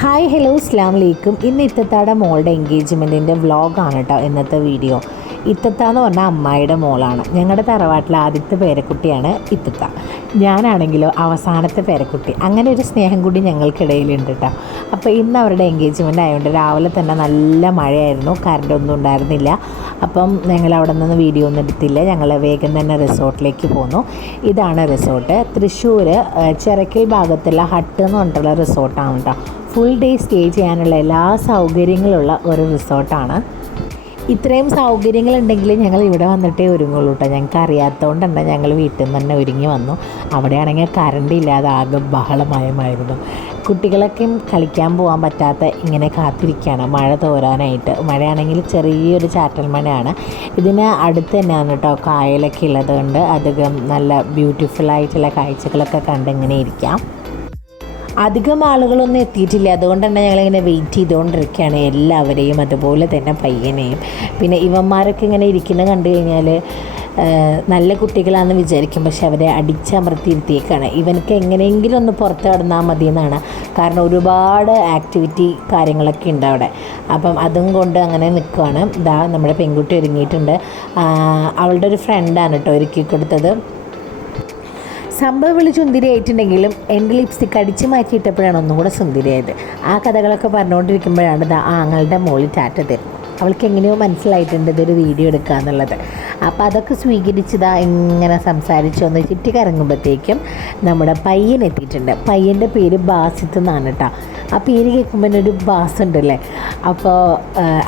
Hi hello അസ്ലാം ലേക്കും ഇന്ന് ഇത്തത്താടെ മോളുടെ എൻഗേജ്മെന്റിന്റെ വ്ളോഗാണ് കേട്ടോ ഇന്നത്തെ വീഡിയോ ഇത്തത്ത എന്ന് പറഞ്ഞാൽ അമ്മായിയുടെ മോളാണ്. ഞങ്ങളുടെ തറവാട്ടിലെ ആദ്യത്തെ പേരക്കുട്ടിയാണ് ഇത്തത്ത. ഞാനാണെങ്കിലോ അവസാനത്തെ പേരക്കുട്ടി. അങ്ങനെ ഒരു സ്നേഹം കൂടി ഞങ്ങൾക്കിടയിലുണ്ട് കേട്ടോ അപ്പോൾ ഇന്ന് അവരുടെ എൻഗേജ്മെന്റ് ആയതുകൊണ്ട് രാവിലെ തന്നെ നല്ല മഴയായിരുന്നു. കറണ്ട് ഒന്നും ഉണ്ടായിരുന്നില്ല. അപ്പം ഞങ്ങൾ അവിടെ നിന്ന് വീഡിയോ ഒന്നും എടുത്തില്ല. ഞങ്ങൾ വേഗം തന്നെ റിസോർട്ടിലേക്ക് പോന്നു. ഇതാണ് റിസോർട്ട്. തൃശ്ശൂർ ചിറക്കൽ ഭാഗത്തുള്ള ഹട്ട് എന്ന് പറഞ്ഞിട്ടുള്ള റിസോർട്ടാണ് കേട്ടോ ഫുൾ ഡേ സ്റ്റേ ചെയ്യാനുള്ള എല്ലാ സൗകര്യങ്ങളുള്ള ഒരു റിസോർട്ടാണ്. ഇത്രയും സൗകര്യങ്ങളുണ്ടെങ്കിൽ ഞങ്ങൾ ഇവിടെ വന്നിട്ടേ ഒരുങ്ങുള്ളൂ കേട്ടോ ഞങ്ങൾക്ക് അറിയാത്തതുകൊണ്ടാണ് ഞങ്ങൾ വീട്ടിൽ നിന്ന് തന്നെ ഒരുങ്ങി വന്നു. അവിടെയാണെങ്കിൽ കറണ്ട് ഇല്ലാതെ ആകെ ബഹളമയമായിരുന്നു. കുട്ടികളൊക്കെയും കളിക്കാൻ പോകാൻ പറ്റാത്ത ഇങ്ങനെ കാത്തിരിക്കുകയാണ്. മഴ തോരാനായിട്ട്. മഴയാണെങ്കിൽ ചെറിയൊരു ചാറ്റൽ മഴയാണ്. ഇതിന് അടുത്ത് തന്നെയാണ് കേട്ടോ കായലൊക്കെ ഉള്ളത് കൊണ്ട് അധികം നല്ല ബ്യൂട്ടിഫുൾ ആയിട്ടുള്ള കാഴ്ചകളൊക്കെ കണ്ടിങ്ങനെ ഇരിക്കാം. അധികം ആളുകളൊന്നും എത്തിയിട്ടില്ല. അതുകൊണ്ട് തന്നെ ഞങ്ങളിങ്ങനെ വെയിറ്റ് ചെയ്തുകൊണ്ടിരിക്കുകയാണ്. എല്ലാവരെയും അതുപോലെ തന്നെ പയ്യനെയും. പിന്നെ ഇവന്മാരൊക്കെ ഇങ്ങനെ ഇരിക്കുന്നത് കണ്ടു കഴിഞ്ഞാൽ നല്ല കുട്ടികളാണെന്ന് വിചാരിക്കും. പക്ഷെ അവരെ അടിച്ചമർത്തിയിരുത്തിയേക്കാണ് ഇവനക്ക് എങ്ങനെയെങ്കിലും ഒന്ന് പുറത്ത് കടന്നാൽ മതി എന്നാണ് കാരണം ഒരുപാട് ആക്ടിവിറ്റി കാര്യങ്ങളൊക്കെ ഉണ്ട് അവിടെ. അപ്പം അതും കൊണ്ട് അങ്ങനെ നിൽക്കുകയാണ് ഇതാ നമ്മുടെ പെൺകുട്ടി ഒരുങ്ങിയിട്ടുണ്ട്. അവളുടെ ഒരു ഫ്രണ്ടാണ് കേട്ടോ ഒരുക്കി കൊടുത്തത് സംഭവം വിളി ചുന്തിരിയായിട്ടുണ്ടെങ്കിലും എന്റെ ലിപ്സ്റ്റിക് അടിച്ച് മാറ്റിയിട്ടപ്പോഴാണ് ഒന്നുകൂടെ സുന്ദരിയായത് ആ കഥകളൊക്കെ പറഞ്ഞുകൊണ്ടിരിക്കുമ്പോഴാണ് ദാ ആങ്ങളുടെ മോളിൽ ടാറ്റ തരുന്നത്. അവൾക്ക് എങ്ങനെയോ മനസ്സിലായിട്ടുണ്ട് ഇതൊരു വീഡിയോ എടുക്കുക എന്നുള്ളത്. അപ്പോൾ അതൊക്കെ സ്വീകരിച്ചതാ ഇങ്ങനെ സംസാരിച്ചു ഒന്ന് ചുറ്റി കറങ്ങുമ്പോഴത്തേക്കും നമ്മുടെ പയ്യൻ എത്തിയിട്ടുണ്ട്. പയ്യന്റെ പേര് ബാസിത്ത് എന്നാണ് കേട്ടോ. ആ പേര് കേൾക്കുമ്പോൾ ഒരു ബാസ് ഉണ്ടല്ലേ അപ്പോൾ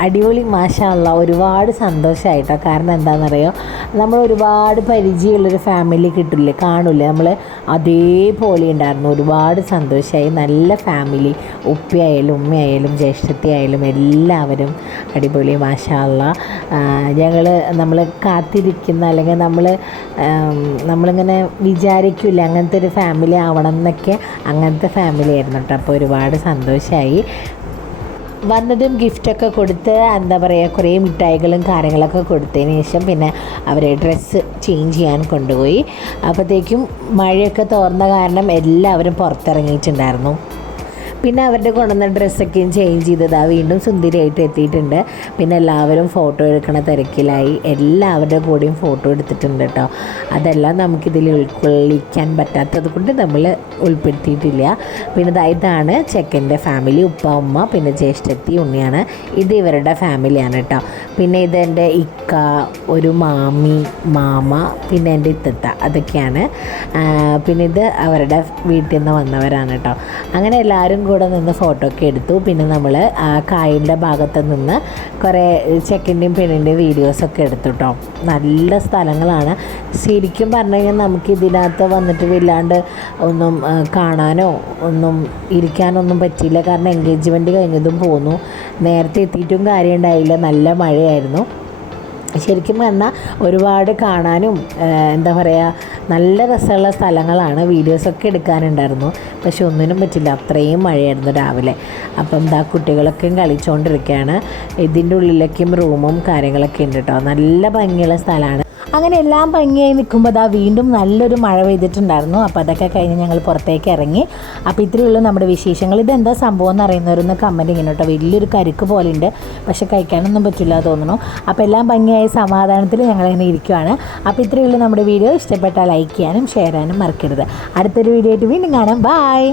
അടിപൊളി മാഷാള്ള ഒരുപാട് സന്തോഷമായിട്ടോ കാരണം എന്താണെന്നറിയോ? നമ്മൾ ഒരുപാട് പരിചയമുള്ളൊരു ഫാമിലി കിട്ടില്ലേ? കാണില്ലേ? നമ്മൾ അതേപോലെ ഉണ്ടായിരുന്നു. ഒരുപാട് സന്തോഷമായി നല്ല ഫാമിലി ഉപ്പയായാലും ഉമ്മയായാലും ജ്യേഷ്ഠത്തിയായാലും എല്ലാവരും അടിപൊളി മാഷാള്ള ഞങ്ങൾ നമ്മൾ കാത്തിരിക്കുന്ന അല്ലെങ്കിൽ നമ്മൾ നമ്മളിങ്ങനെ വിചാരിക്കില്ല അങ്ങനത്തെ ഒരു ഫാമിലി ആവണം എന്നൊക്കെ? അങ്ങനത്തെ ഫാമിലി ആയിരുന്നു കേട്ടോ. അപ്പോൾ ഒരുപാട് സന്തോഷമായി വന്നതും ഗിഫ്റ്റൊക്കെ കൊടുത്ത് എന്താ പറയുക കുറേ മിഠായികളും കാര്യങ്ങളൊക്കെ കൊടുത്തതിന് ശേഷം പിന്നെ അവരെ ഡ്രസ്സ് ചേഞ്ച് ചെയ്യാൻ കൊണ്ടുപോയി. അപ്പോഴത്തേക്കും മഴയൊക്കെ തോർന്ന കാരണം എല്ലാവരും പുറത്തിറങ്ങിയിട്ടുണ്ടായിരുന്നു. പിന്നെ അവരുടെ കൊണ്ടുവന്ന ഡ്രസ്സൊക്കെയും ചേഞ്ച് ചെയ്തതാ. വീണ്ടും സുന്ദരിയായിട്ട് എത്തിയിട്ടുണ്ട്. പിന്നെ എല്ലാവരും ഫോട്ടോ എടുക്കണ തിരക്കിലായി. എല്ലാവരുടെ കൂടെയും ഫോട്ടോ എടുത്തിട്ടുണ്ട് കേട്ടോ അതെല്ലാം നമുക്കിതിൽ ഉൾക്കൊള്ളിക്കാൻ പറ്റാത്തത് കൊണ്ട് നമ്മൾ ഉൾപ്പെടുത്തിയിട്ടില്ല. പിന്നെ ഇതാണ് ചെക്കന്റെ ഫാമിലി ഉപ്പ ഉമ്മ പിന്നെ ജ്യേഷ്ഠത്തി ഉണ്ണിയാണ്. ഇത് ഇവരുടെ ഫാമിലിയാണ് കേട്ടോ പിന്നെ ഇതെന്റെ ഇക്ക ഒരു മാമി മാമ പിന്നെ എന്റെ ഇത്തത്ത അതൊക്കെയാണ്. പിന്നെ ഇത് അവരുടെ വീട്ടിൽ നിന്ന് വന്നവരാണ് കേട്ടോ അങ്ങനെ എല്ലാവരും കൂടെ നിന്ന് ഫോട്ടോ ഒക്കെ എടുത്തു. പിന്നെ നമ്മൾ ആ കായലിന്റെ ഭാഗത്ത് നിന്ന് കുറേ ചെക്കിന്റെയും പെണ്ണിന്റെയും വീഡിയോസൊക്കെ എടുത്തു കേട്ടോ നല്ല സ്ഥലങ്ങളാണ്. ശരിക്കും പറഞ്ഞു കഴിഞ്ഞാൽ നമുക്ക് ഇതിനകത്ത് വന്നിട്ട് വല്ലാണ്ട് ഒന്നും കാണാനോ ഒന്നും ഇരിക്കാനൊന്നും പറ്റിയില്ല. കാരണം എൻഗേജ്മെന്റ് കഴിഞ്ഞതും പോന്നു. നേരത്തെ എത്തിയിട്ടും കാര്യം ഉണ്ടായില്ല നല്ല മഴയായിരുന്നു. ശരിക്കും പറഞ്ഞാൽ ഒരുപാട് കാണാനും എന്താ പറയുക നല്ല രസമുള്ള സ്ഥലങ്ങളാണ് വീഡിയോസൊക്കെ എടുക്കാനുണ്ടായിരുന്നു. പക്ഷെ ഒന്നിനും പറ്റില്ല അത്രയും മഴയായിരുന്നു രാവിലെ. അപ്പം എന്താ കുട്ടികളൊക്കെയും കളിച്ചുകൊണ്ടിരിക്കുകയാണ് ഇതിന്റെ ഉള്ളിലേക്കും റൂമും കാര്യങ്ങളൊക്കെ ഉണ്ട് കേട്ടോ നല്ല ഭംഗിയുള്ള സ്ഥലമാണ്. അങ്ങനെ എല്ലാം ഭംഗിയായി നിൽക്കുമ്പോൾ അതാ വീണ്ടും നല്ലൊരു മഴ പെയ്തിട്ടുണ്ടായിരുന്നു. അപ്പോൾ അതൊക്കെ കഴിഞ്ഞ് ഞങ്ങൾ പുറത്തേക്ക് ഇറങ്ങി. അപ്പോൾ ഇത്രയുള്ള നമ്മുടെ വിശേഷങ്ങൾ. ഇതെന്താ സംഭവം എന്ന് അറിയുന്നവരൊന്ന് കമന്റ് ചെയ്യണം കേട്ടോ വലിയൊരു കരുക്ക് പോലെ ഉണ്ട് പക്ഷേ കഴിക്കാനൊന്നും പറ്റില്ല തോന്നുന്നു. അപ്പോൾ എല്ലാം ഭംഗിയായ സമാധാനത്തിൽ ഞങ്ങളിങ്ങനെ ഇരിക്കുവാണ്. അപ്പോൾ ഇത്രയുള്ള നമ്മുടെ വീഡിയോ. ഇഷ്ടപ്പെട്ടാൽ ലൈക്ക് ചെയ്യാനും ഷെയർ ചെയ്യാനും മറക്കരുത്. അടുത്തൊരു വീഡിയോ ആയിട്ട് വീണ്ടും കാണാം. ബായ്